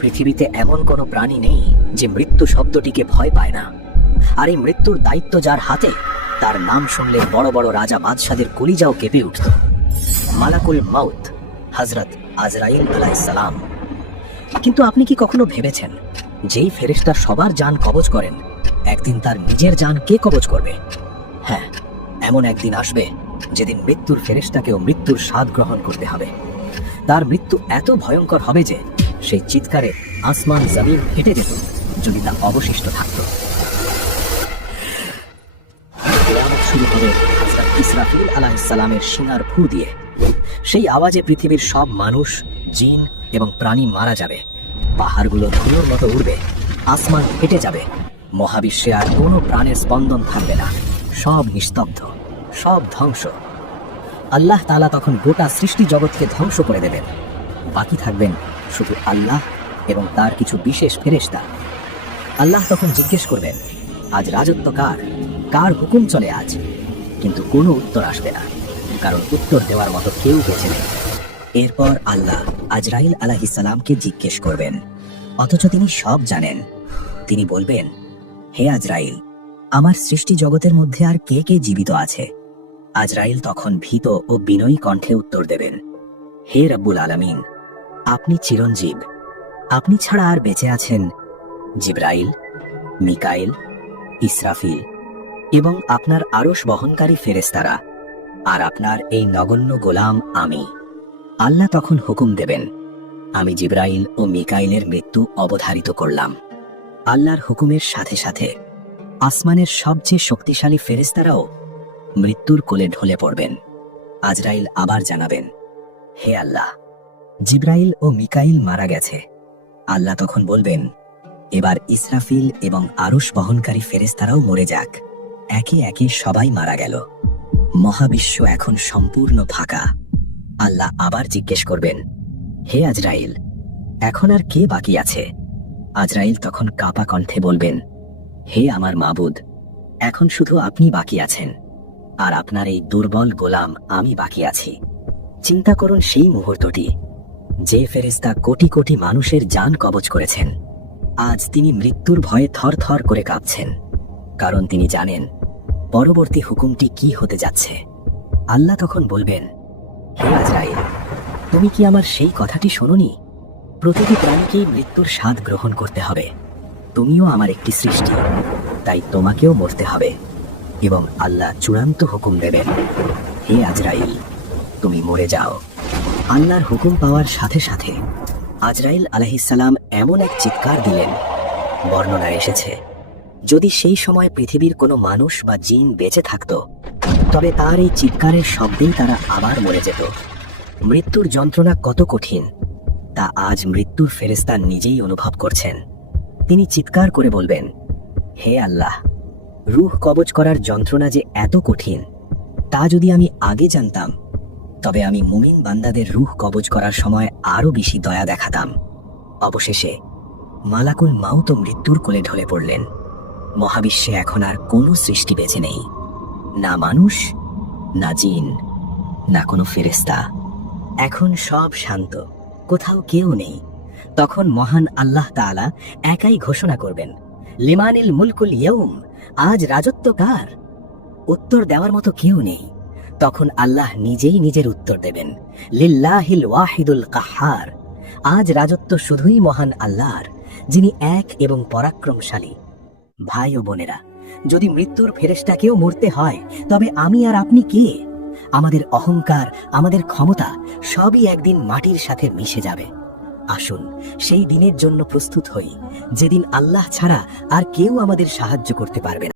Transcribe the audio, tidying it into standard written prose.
পৃথিবীতে এমন কোনো প্রাণী নেই যে মৃত্যু শব্দটিকে ভয় পায় না। আর এই মৃত্যুর দায়িত্ব যার হাতে, তার নাম শুনলে বড় বড় রাজা বাদশাদের কলিজাও কেঁপে উঠত। মালাকুল মাউত, হযরত আজরাইল আলাইহিস সালাম। কিন্তু আপনি কি কখনো ভেবেছেন, যেই ফেরেশতা সবার জান কবজ করেন, একদিন তার নিজের জান কে কবজ করবে? হ্যাঁ, এমন একদিন আসবে যেদিন মৃত্যুর ফেরেশতাকেও মৃত্যুর স্বাদ গ্রহণ করতে হবে। তার মৃত্যু এত ভয়ঙ্কর হবে যে সেই চিৎকারে আসমান জমিন ফেটে যেত যদি তা অবশিষ্ট থাকত। কিয়ামত শুরু হবে হযরত ইসরাফিল আলাইহিস সালামের শিঙার ফু দিয়ে। সেই আওয়াজে পৃথিবীর সব মানুষ, জিন এবং প্রাণী মারা যাবে। পাহাড়গুলো ধুলোর মতো উড়বে, আসমান ফেটে যাবে, মহাবিশ্বে আর কোনো প্রাণের স্পন্দন থাকবে না। সব নিস্তব্ধ, সব ধ্বংস। আল্লাহ তাআলা তখন গোটা সৃষ্টি জগৎকে ধ্বংস করে দেবেন। বাকি থাকবেন শুধু আল্লাহ এবং তার কিছু বিশেষ ফেরেশতা। আল্লাহ তখন জিজ্ঞেস করবেন, আজ রাজত্ব কার? কার হুকুম চলে আজ? কিন্তু কোনো উত্তর আসবে না, কারণ উত্তর দেওয়ার মতো কেউ বেঁচে নেই। এরপর আল্লাহ আজরাইল আলাইহিস সালামকে জিজ্ঞেস করবেন, অথচ তিনি সব জানেন। তিনি বলবেন, হে আজরাইল, আমার সৃষ্টি জগতের মধ্যে আর কে কে জীবিত আছে? আজরাইল তখন ভীত ও বিনয়ী কণ্ঠে উত্তর দেবেন, হে রব্বুল আলামিন, আপনি চিরঞ্জীব। আপনি ছাড়া আর বেঁচে আছেন জিবরাইল, মিকাইল, ইসরাফিল এবং আপনার আরশ বহনকারী ফেরেশতারা, আর আপনার এই নগণ্য গোলাম আমি। আল্লাহ তখন হুকুম দেবেন, আমি জিবরাইল ও মিকাইলের মৃত্যু অবধারিত করলাম। আল্লাহর হুকুমের সাথে সাথে আসমানের সবচেয়ে শক্তিশালী ফেরেশতারাও মৃত্যুর কোলে ঢলে পড়বেন। আজরাইল আবার জানাবেন, হে আল্লাহ, জিবরাইল ও মিকাইল মারা গেছে। আল্লাহ তখন বলবেন, এবার ইসরাফিল এবং আরশ বহনকারী ফেরেশতারাও মরে যাক। একে একে সবাই মারা গেল। মহাবিশ্ব এখন সম্পূর্ণ ফাঁকা। আল্লাহ আবার জিজ্ঞেস করবেন, হে আজরাইল, এখন আর কে বাকি আছে? আজরাইল তখন কাঁপা কণ্ঠে বলবেন, হে আমার মাবুদ, এখন শুধু আপনি বাকি আছেন, আর আপনার এই দুর্বল গোলাম আমি বাকি আছি। চিন্তা করুন সেই মুহূর্তটি, যে ফেরেশতা কোটি কোটি মানুষের জান কবজ করেছেন, আজ তিনি মৃত্যুর ভয়ে থরথর করে কাঁপছেন, কারণ তিনি জানেন পরবর্তী হুকুমটি কি হতে যাচ্ছে। আল্লাহ তখন বলবেন, হে আজরাইল, তুমি কি আমার সেই কথাটি শোনোনি? প্রতিটি প্রাণীকেই মৃত্যুর স্বাদ গ্রহণ করতে হবে। তুমিও আমার একটি সৃষ্টি, তাই তোমাকেও মরতে হবে। এবং আল্লাহ চূড়ান্ত হুকুম দেবেন, হে আজরাইল, তুমি মরে যাও। আল্লাহর হুকুম পাওয়ার সাথে সাথে আজরাইল আলাইহিস সালাম এমন এক চিৎকার দিলেন, বর্ণনায় এসেছে, যদি সেই সময় পৃথিবীর কোনো মানুষ বা জিন বেঁচে থাকত, তবে তার এই চিৎকারের শব্দেই তারা আবার মরে যেত। মৃত্যুর যন্ত্রণা কত কঠিন তা আজ মৃত্যুর ফেরেশতা নিজেই অনুভব করছেন। তিনি চিৎকার করে বলবেন, হে আল্লাহ, রূহ কবজ করার যন্ত্রণা যে এত কঠিন, তা যদি আমি আগে জানতাম, তবে আমি মুমিন বান্দাদের রূহ কবজ করার সময় আরো বেশি দয়া দেখাতাম। অবশেষে মালাকুল মাউত মৃত্যুর কোলে ঢলে পড়লেন। মহাবিশ্বে এখন আর কোনো সৃষ্টি বেঁচে নেই, না মানুষ, না জিন, না কোনো ফেরেশতা। এখন সব শান্ত, কোথাও কেউ নেই। তখন মহান আল্লাহ তাআলা একাই ঘোষণা করবেন, লিমানিল মুলকুল ইয়াউম, আজ রাজত্ব কার? উত্তর দেওয়ার মতো কেউ নেই। তখন আল্লাহ নিজেই নিজের উত্তর দেবেন, লিল্লাহিল ওয়াহিদুল কাহ্হার, আজ রাজত্ব শুধুই মহান আল্লাহর, যিনি এক এবং পরাক্রমশালী। ভাই ও বোনেরা, যদি মৃত্যুর ফেরেশতাকেও মরতে হয়, তবে আমি আর আপনি কে? আমাদের অহংকার, আমাদের ক্ষমতা সবই একদিন মাটির সাথে মিশে যাবে। আসুন সেই দিনের জন্য প্রস্তুত হই, যেদিন আল্লাহ ছাড়া আর কেউ আমাদের সাহায্য করতে পারবে না।